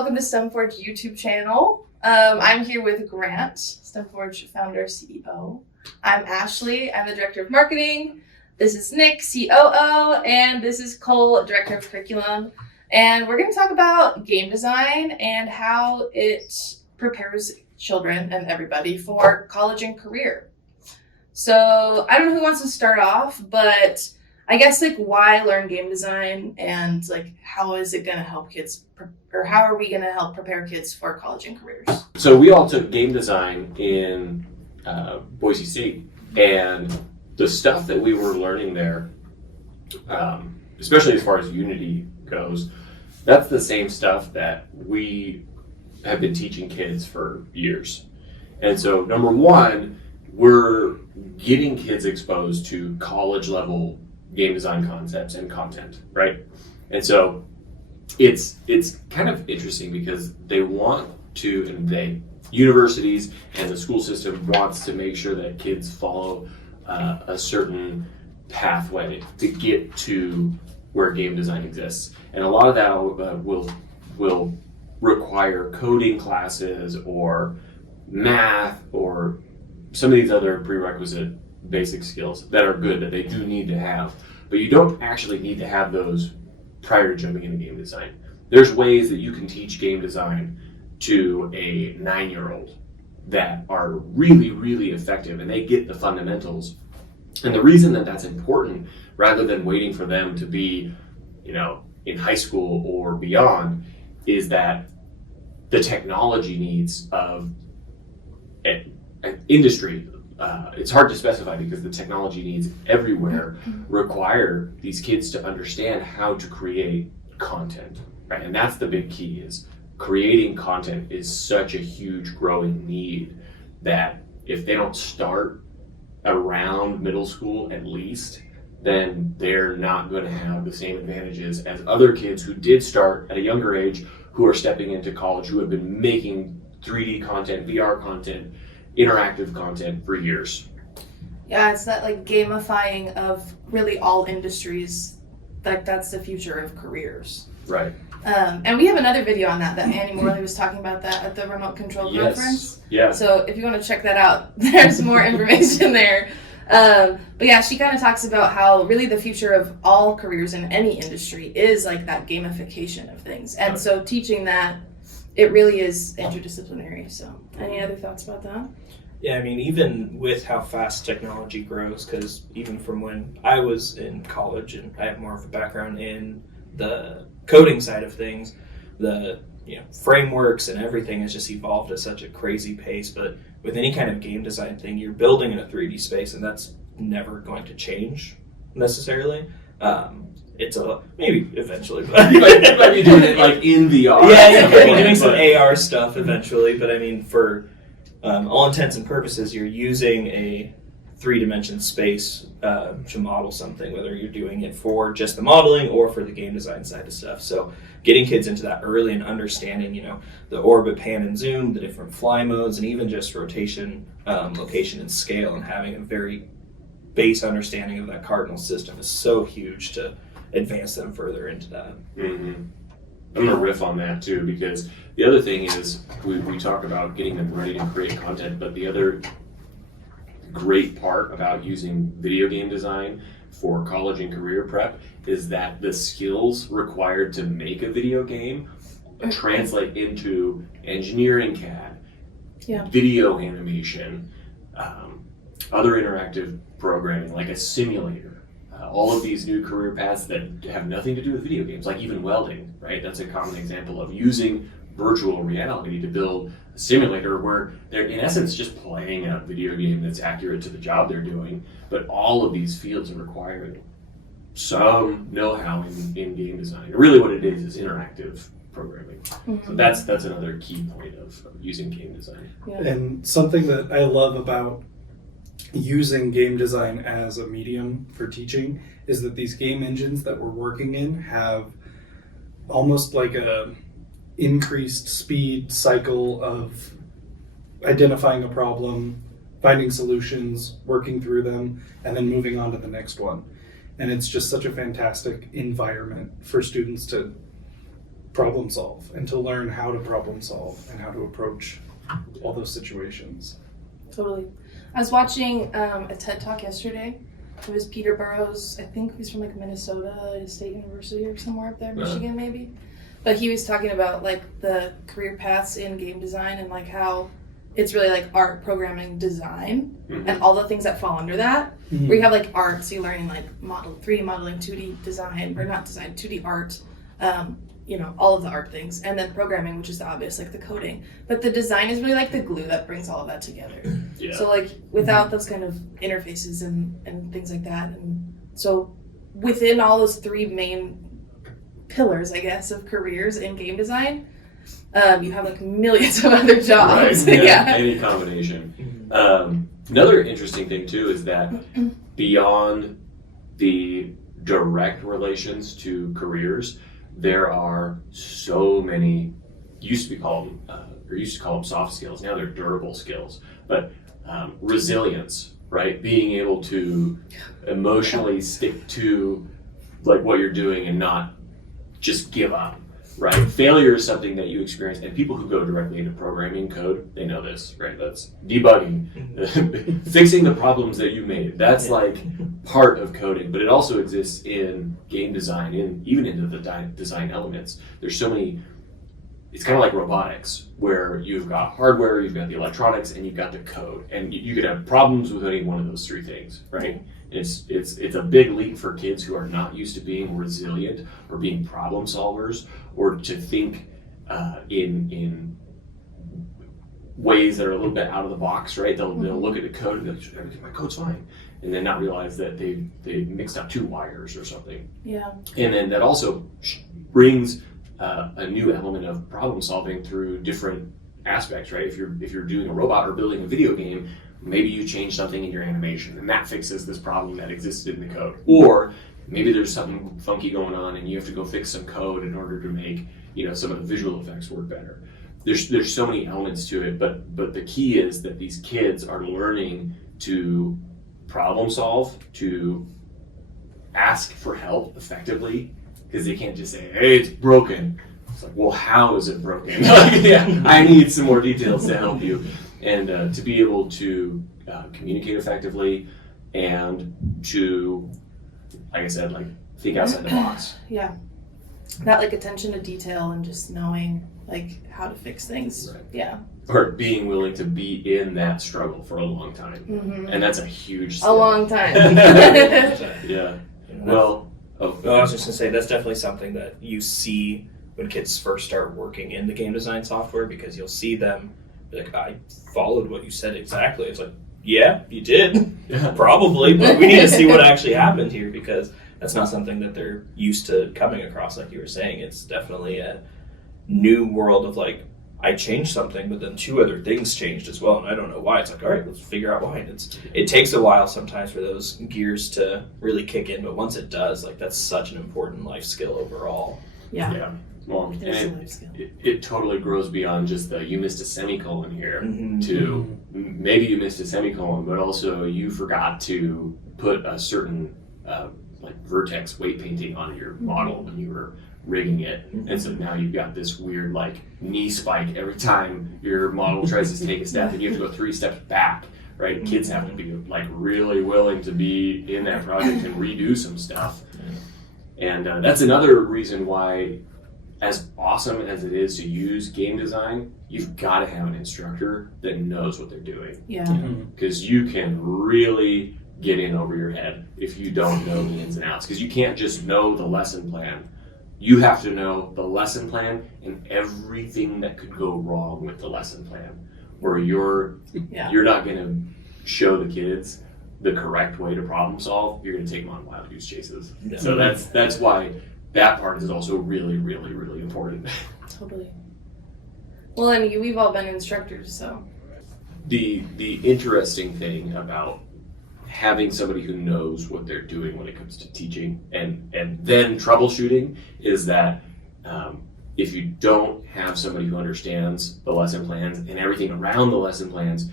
welcome to STEMforge YouTube channel. I'm here with Grant, STEMforge founder, CEO. I'm Ashley, I'm the Director of Marketing. This is Nick, COO, and this is Cole, Director of Curriculum. And we're going to talk about game design and how it prepares children and everybody for college and career. So I don't know who wants to start off, but I guess why learn game design and how is it going to help kids or how are we going to help prepare kids for college and careers? So we all took game design in Boise State, and the stuff that we were learning there, especially as far as Unity goes, that's the same stuff that we have been teaching kids for years. And so number one, we're getting kids exposed to college level game design concepts and content, right? And so it's kind of interesting because universities and the school system wants to make sure that kids follow a certain pathway to get to where game design exists. And a lot of that will require coding classes or math or some of these other prerequisite basic skills that are good, that they do need to have. But you don't actually need to have those prior to jumping into game design. There's ways that you can teach game design to a 9-year-old that are really, really effective, and they get the fundamentals. And the reason that that's important, rather than waiting for them to be, in high school or beyond, is that the technology needs of an industry, it's hard to specify because the technology needs everywhere, require these kids to understand how to create content, right? And that's the big key, is creating content is such a huge growing need that if they don't start around middle school at least, then they're not going to have the same advantages as other kids who did start at a younger age, who are stepping into college, who have been making 3D content, VR content, interactive content for years. Yeah, it's that gamifying of really all industries. That's the future of careers. Right. And we have another video on that Annie Morley was talking about that at the remote control conference. Yeah. So if you want to check that out, there's more information there. But yeah, she kind of talks about how really the future of all careers in any industry is that gamification of things. And so teaching that, it really is interdisciplinary. So any other thoughts about that? Yeah, I mean, even with how fast technology grows, because even from when I was in college, and I have more of a background in the coding side of things, the frameworks and everything has just evolved at such a crazy pace. But with any kind of game design thing, you're building in a 3D space, and that's never going to change necessarily. It's maybe eventually, but you might be doing it in VR. Yeah, you could be doing some AR stuff eventually, but I mean, for all intents and purposes, you're using a 3-dimension space to model something, whether you're doing it for just the modeling or for the game design side of stuff. So getting kids into that early and understanding, the orbit, pan, and zoom, the different fly modes, and even just rotation, location, and scale, and having a very base understanding of that cardinal system is so huge to advance them further into that. Mm-hmm. I'm going to riff on that too, because the other thing is we talk about getting them ready to create content, but the other great part about using video game design for college and career prep is that the skills required to make a video game translate into engineering CAD, video animation, other interactive programming like a simulator. All of these new career paths that have nothing to do with video games, like even welding, right? That's a common example of using virtual reality to build a simulator where they're in essence just playing a video game that's accurate to the job they're doing. But all of these fields are requiring some know-how in game design. Really what it is interactive programming. Mm-hmm. So that's another key point of using game design. Yeah. And something that I love about using game design as a medium for teaching is that these game engines that we're working in have almost like a increased speed cycle of identifying a problem, finding solutions, working through them, and then moving on to the next one. And it's just such a fantastic environment for students to problem solve and to learn how to problem solve and how to approach all those situations. Totally. I was watching a TED Talk yesterday. It was Peter Burroughs. I think he's from like Minnesota State University or somewhere up there, Michigan maybe. But he was talking about like the career paths in game design and like how it's really like art, programming, design, and all the things that fall under that. Where you have like art, so you're learning like 3D modeling, 2D design, or not design, 2D art, you know, all of the art things. And then programming, which is the obvious, like the coding. But the design is really like the glue that brings all of that together. Yeah. So like without those kind of interfaces and things like that. And so within all those three main pillars, I guess, of careers in game design, you have like millions of other jobs. Right. Yeah. Any combination. Another interesting thing too is that beyond the direct relations to careers, there are so many used to call them soft skills. Now they're durable skills, but resilience, right? Being able to emotionally stick to like what you're doing and not just give up, right? Failure is something that you experience, and people who go directly into programming code, they know this, right? That's debugging, fixing the problems that you made. That's like part of coding, but it also exists in game design, even into the design elements. There's so many. It's kind of like robotics, where you've got hardware, you've got the electronics, and you've got the code, and you could have problems with any one of those three things, right? It's a big leap for kids who are not used to being resilient or being problem solvers or to think in ways that are a little bit out of the box, right? They'll look at the code and go, everything, my code's fine, and then not realize that they mixed up two wires or something. Yeah. And then that also brings a new element of problem solving through different aspects, right? If you're doing a robot or building a video game, maybe you change something in your animation and that fixes this problem that existed in the code. Or maybe there's something funky going on and you have to go fix some code in order to make, you know, some of the visual effects work better. There's so many elements to it, but the key is that these kids are learning to problem solve, to ask for help effectively, because they can't just say, hey, it's broken. It's like, well, how is it broken? Yeah, I need some more details to help you. And to be able to communicate effectively and to, like I said, like think outside the box. Yeah. That like attention to detail and just knowing like how to fix things. Right. Yeah. Or being willing to be in that struggle for a long time. And that's a huge skill. A long time. Yeah. Well, I was just going to say, that's definitely something that you see when kids first start working in the game design software, because you'll see them be like, I followed what you said exactly. It's like, yeah, you did. Yeah. Probably, but we need to see what actually happened here, because that's not something that they're used to coming across, like you were saying. It's definitely a new world of like, I changed something, but then two other things changed as well, and I don't know why. It's like, all right, let's figure out why. It takes a while sometimes for those gears to really kick in, but once it does, like that's such an important life skill overall. Yeah. Yeah. Well, It is a life skill. it totally grows beyond just the you missed a semicolon here to maybe you missed a semicolon, but also you forgot to put a certain like vertex weight painting on your model when you were rigging it, and so now you've got this weird like knee spike every time your model tries to take a step, and you have to go 3 steps back, right? Kids have to be like really willing to be in that project and redo some stuff, and that's another reason why, as awesome as it is to use game design, you've got to have an instructor that knows what they're doing. Yeah. Because you can really get in over your head if you don't know the ins and outs, because you can't just know the lesson plan. You have to know the lesson plan and everything that could go wrong with the lesson plan, or you're not going to show the kids the correct way to problem solve. You're going to take them on wild goose chases. So that's why that part is also really, really, really important. Totally. Well, and we've all been instructors, so. The interesting thing about having somebody who knows what they're doing when it comes to teaching and then troubleshooting is that if you don't have somebody who understands the lesson plans and everything around the lesson plans,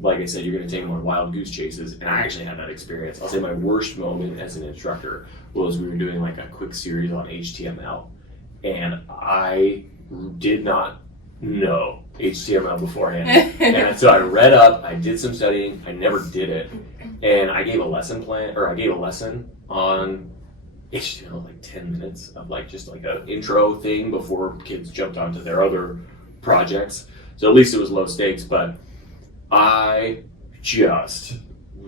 like I said, you're going to take them on wild goose chases. And I actually had that experience. I'll say my worst moment as an instructor was we were doing like a quick series on HTML, and I did not know HTML beforehand. And so I read up, I did some studying, I never did it, and I gave a lesson on HTML, like 10 minutes of like just like an intro thing before kids jumped onto their other projects. So at least it was low stakes, but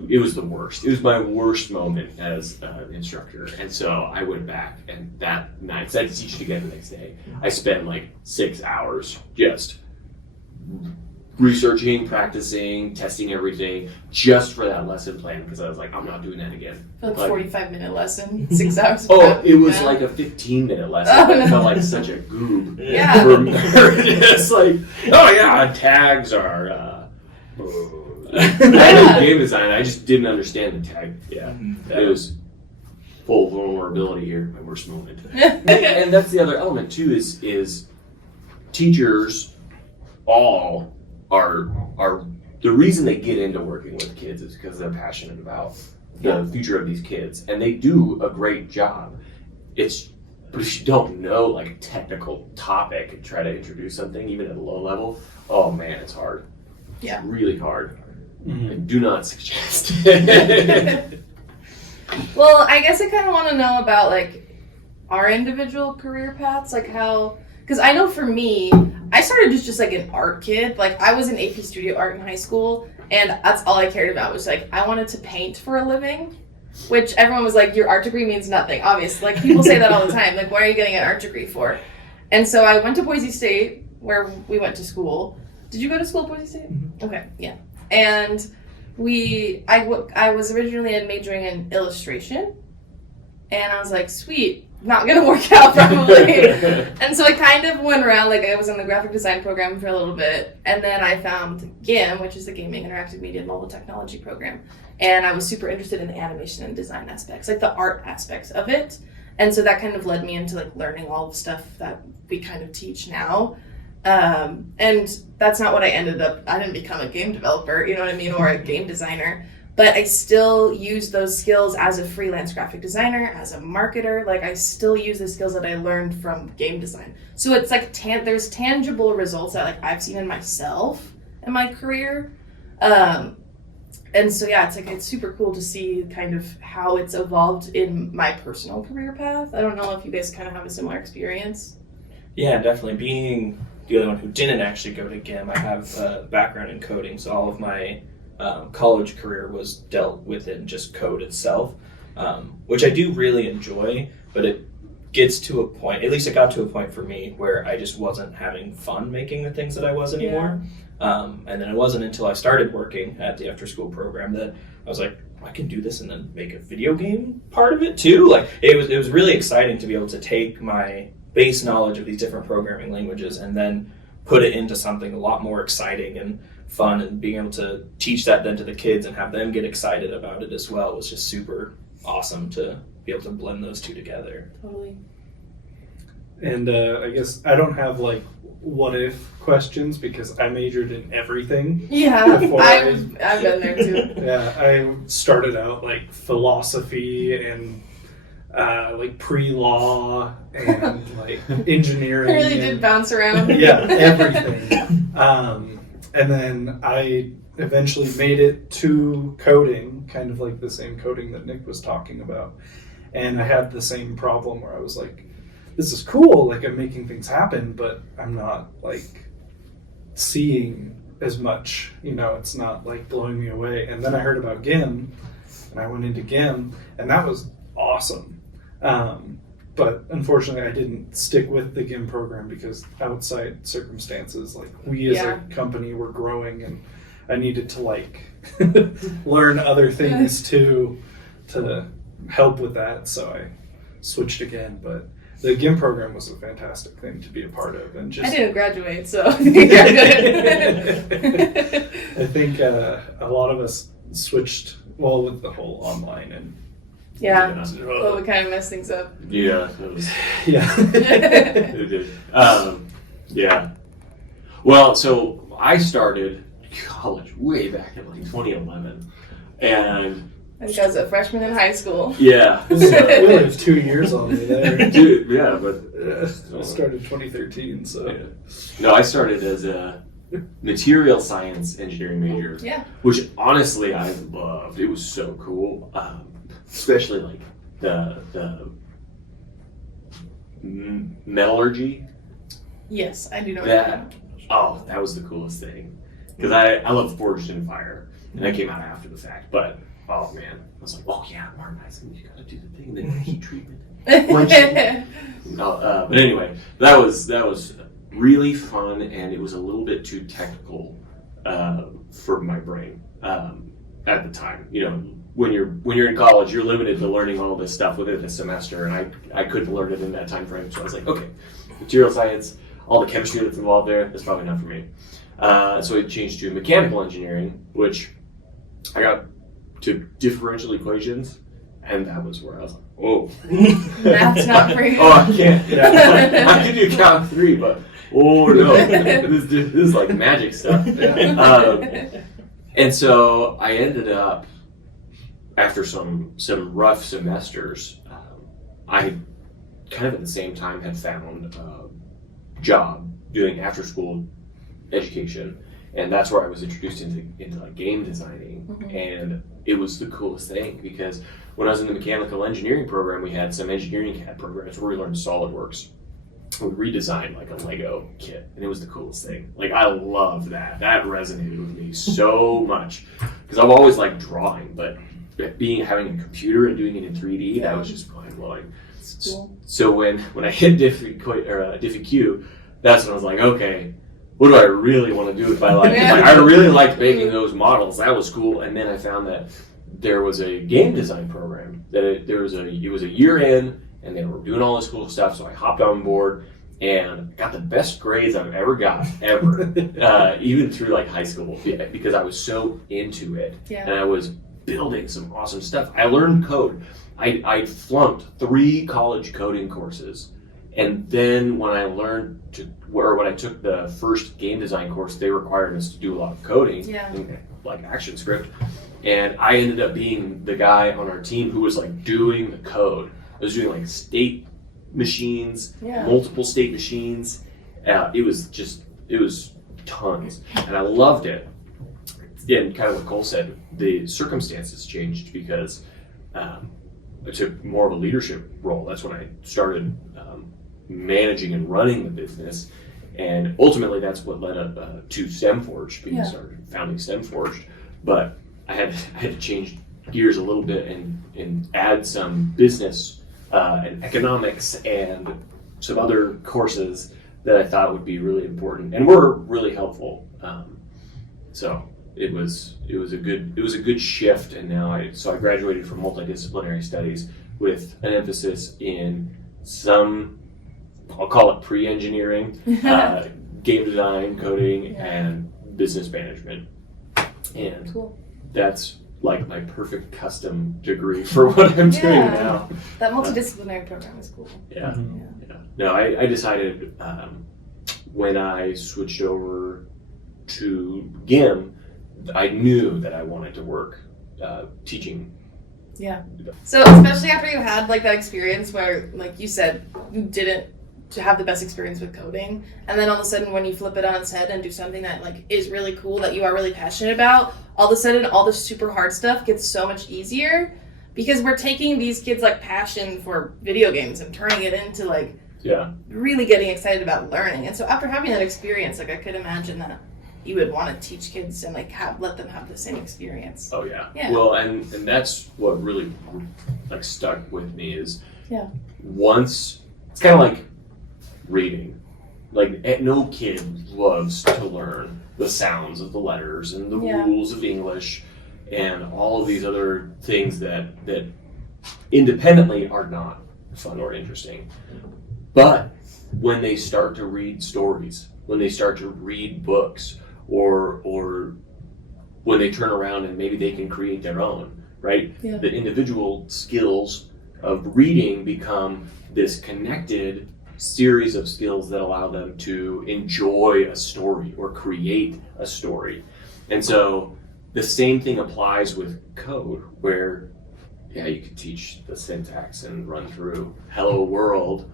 it was the worst. It was my worst moment as an instructor. And so I went back, and that night, because I had to teach it again the next day, I spent like 6 hours just researching, practicing, testing everything just for that lesson plan, because I was like, I'm not doing that again. Like 45-minute lesson, 6 hours. Oh, it was like a 15-minute lesson. It felt like such a goob. Yeah. It's like, oh yeah, tags are. I know game design. I just didn't understand the tag. Yeah, it was full vulnerability here. My worst moment. And that's the other element too. Is teachers all are the reason they get into working with kids is because they're passionate about the future of these kids, and they do a great job. But if you don't know like a technical topic and try to introduce something even at a low level, oh man, it's hard. Yeah, it's really hard. Mm-hmm. I do not suggest. Well, I guess I kind of want to know about like our individual career paths, like how, because I know for me, I started just like an art kid. Like I was in AP Studio Art in high school, and that's all I cared about was like I wanted to paint for a living, which everyone was like, your art degree means nothing. Obviously, like people say that all the time. Like, what are you getting an art degree for? And so I went to Boise State, where we went to school. Did you go to school at Boise State? Mm-hmm. Okay, yeah. And I was originally majoring in illustration, and I was like, sweet, not gonna work out probably. And so I kind of went around, like I was in the graphic design program for a little bit, and then I found GIM, which is the Gaming Interactive Media and Mobile Technology program, and I was super interested in the animation and design aspects, like the art aspects of it. And so that kind of led me into like learning all the stuff that we kind of teach now. And that's not what I ended up, I didn't become a game developer, you know what I mean, or a game designer, but I still use those skills as a freelance graphic designer, as a marketer. Like I still use the skills that I learned from game design. So it's like there's tangible results that like I've seen in myself in my career. And so yeah, it's super cool to see kind of how it's evolved in my personal career path. I don't know if you guys kind of have a similar experience. Yeah, definitely. Being the only one who didn't actually go to GIM, I have a background in coding, so all of my college career was dealt within just code itself, which I do really enjoy, but it gets to a point, at least it got to a point for me, where I just wasn't having fun making the things that I was anymore. Yeah. And then it wasn't until I started working at the after-school program that I was like, I can do this and then make a video game part of it too. Like it was really exciting to be able to take my base knowledge of these different programming languages and then put it into something a lot more exciting and fun, and being able to teach that then to the kids and have them get excited about it as well was just super awesome to be able to blend those two together. Totally. And I guess I don't have like what if questions because I majored in everything. Yeah, I've been there too. Yeah, I started out like philosophy and like pre-law and like engineering. I really did bounce around. Yeah, everything. And then I eventually made it to coding, kind of like the same coding that Nick was talking about. And I had the same problem where I was like, this is cool, like I'm making things happen, but I'm not like seeing as much, you know, it's not like blowing me away. And then I heard about GIM, and I went into GIM, and that was awesome. But unfortunately I didn't stick with the GIM program because outside circumstances, like we as a company were growing, and I needed to like learn other things too to help with that. So I switched again, but the GIM program was a fantastic thing to be a part of. And just I didn't graduate, so I think a lot of us switched with the whole online and well, we kind of messed things up. Yeah, it was. Yeah. It did. Yeah. Well, so I started college way back in like 2011, and I think I was a freshman in high school. Yeah. You only have 2 years on me there. Dude, yeah, but I started 2013, so. yeah. No, I started as a material science engineering major, Yeah. which honestly I loved. It was so cool, especially like the metallurgy. Yes, I do know. That that was the coolest thing because I love Forged in Fire, and that came out after the fact. But oh man, I was like, oh yeah, Martinizing, you got to do the thing, then heat treatment. No, but anyway, that was really fun, and it was a little bit too technical for my brain at the time. You know, when you're in college, you're limited to learning all this stuff within a semester, and I couldn't learn it in that time frame. So I was like, okay, material science, all the chemistry that's involved there, that's probably not for me. So I changed to mechanical engineering, which I got to differential equations, and that was where I was like, whoa. That's not for you. Oh, I can't. Yeah. I can do count 3, but oh no, this is like magic stuff. And so I ended up, after some rough semesters, I kind of at the same time had found a job doing after school education, and that's where I was introduced into like game designing. And it was the coolest thing because when I was in the mechanical engineering program, we had some engineering CAD programs where we learned SolidWorks. We redesigned like a Lego kit, and it was the coolest thing. Like I loved that. That resonated with me so much because I've always liked drawing, but having a computer and doing it in 3D, that was just mind blowing. Cool. So when I hit DiffyQ, that's when I was like, okay, what do I really want to do with my life? Like, I really liked making those models. That was cool. And then I found that there was a game design program that it was a year in, and they were doing all this cool stuff. So I hopped on board and got the best grades I've ever got, even through like high school, because I was so into it. Yeah. And I was building some awesome stuff. I learned code. I flunked 3 college coding courses. And then when I when I took the first game design course, they required us to do a lot of coding, like ActionScript. And I ended up being the guy on our team who was like doing the code. I was doing like state machines, multiple state machines. It was tons, and I loved it. And kind of what Cole said, the circumstances changed because I took more of a leadership role. That's when I started managing and running the business, and ultimately that's what led up to STEMforged being started, founding STEMforged. But I had to change gears a little bit and add some business and economics and some other courses that I thought would be really important and were really helpful. So it was a good shift, and now I graduated from multidisciplinary studies with an emphasis in some, I'll call it pre-engineering, game design, coding, and business management. And that's like my perfect custom degree for what I'm doing now. That multidisciplinary program is cool. Yeah. No, I decided when I switched over to GIM, I knew that I wanted to work teaching. Yeah. So especially after you had like that experience where, like you said, you didn't have the best experience with coding, and then all of a sudden when you flip it on its head and do something that like is really cool, that you are really passionate about, all of a sudden all the super hard stuff gets so much easier because we're taking these kids' like passion for video games and turning it into like really getting excited about learning. And so after having that experience, like I could imagine that you would want to teach kids and like let them have the same experience. Oh yeah. Well, and that's what really like stuck with me is once it's kind of like reading. Like no kid loves to learn the sounds of the letters and the rules of English and all of these other things that independently are not fun or interesting. But when they start to read stories, when they start to read books, or when they turn around and maybe they can create their own, right? Yeah. The individual skills of reading become this connected series of skills that allow them to enjoy a story or create a story. And so the same thing applies with code, where you can teach the syntax and run through "Hello World."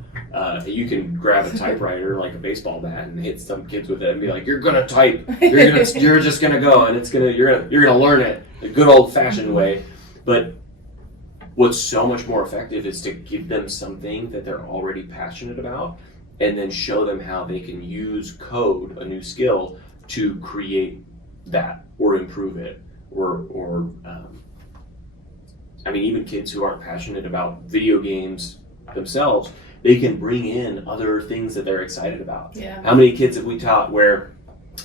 You can grab a typewriter like a baseball bat and hit some kids with it and be like, "You're gonna type. You're just gonna go, and you're gonna learn it the good old fashioned way." But what's so much more effective is to give them something that they're already passionate about, and then show them how they can use code, a new skill, to create that or improve it, or even kids who aren't passionate about video games themselves, they can bring in other things that they're excited about. Yeah. How many kids have we taught where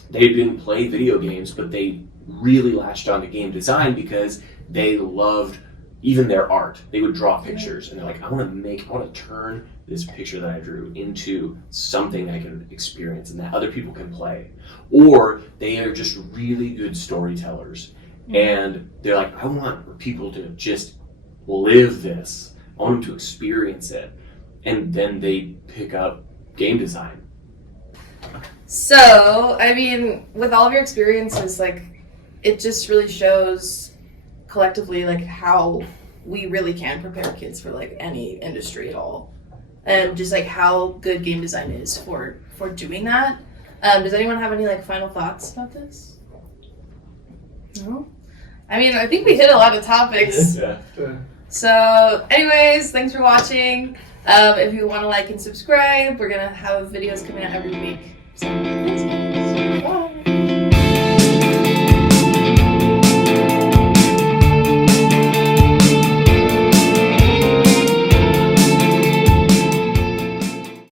they didn't play video games, but they really latched onto game design because they loved even their art? They would draw pictures and they're like, I want to turn this picture that I drew into something I can experience and that other people can play. Or they are just really good storytellers. And they're like, I want people to just live this. I want them to experience it. And then they pick up game design. So, with all of your experiences, it just really shows collectively, how we really can prepare kids for, any industry at all. And just, how good game design is for doing that. Does anyone have any, final thoughts about this? No? I think we hit a lot of topics. Yeah. So, anyways, thanks for watching. If you want to like and subscribe, we're going to have videos coming out every week. So, thanks.